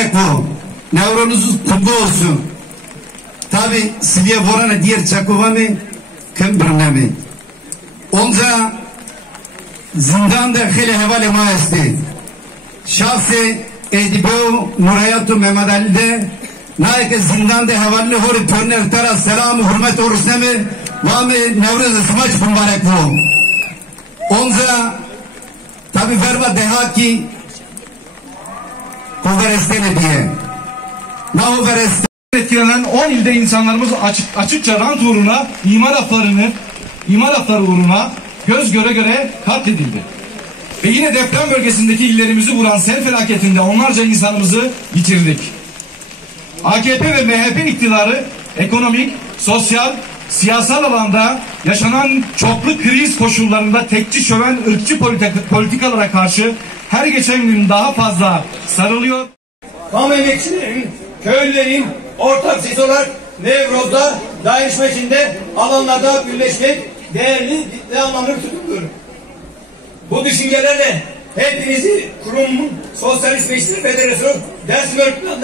mübarek bu. Nevrozunuz kutlu olsun. Tabi siviye vorana diğer çakuvami kembirnemi. Onca zindanda hele hevale maesti. Şahsi Edibo Nurayatu Mehmet Ali'de naike zindanda hevali hori törner tara selamı hürmet orusnemi vami Nevruz smaç mübarek bu. Onca tabi verva dehaki Koverestene diye. Nahoverestene etkilenen 10 ilde insanlarımız açıkça rant uğruna, imar hafları uğruna göz göre göre katledildi. Ve yine deprem bölgesindeki illerimizi vuran sel felaketinde onlarca insanımızı yitirdik. AKP ve MHP iktidarı ekonomik, sosyal, siyasal alanda yaşanan çoklu kriz koşullarında tekçi şöven ırkçı politikalara karşı her geçen gün daha fazla sarılıyor. Kamu emekçilerin, köylülerin ortak sesi olarak Nevroz'da dayanışma içinde alanlarda birleşmek değerli ve anlamlı bir tutumdur. Bu düşüncelerle hepinizi kurumun Sosyalist Meclisi Federasyonu Dersim Örgütü'nün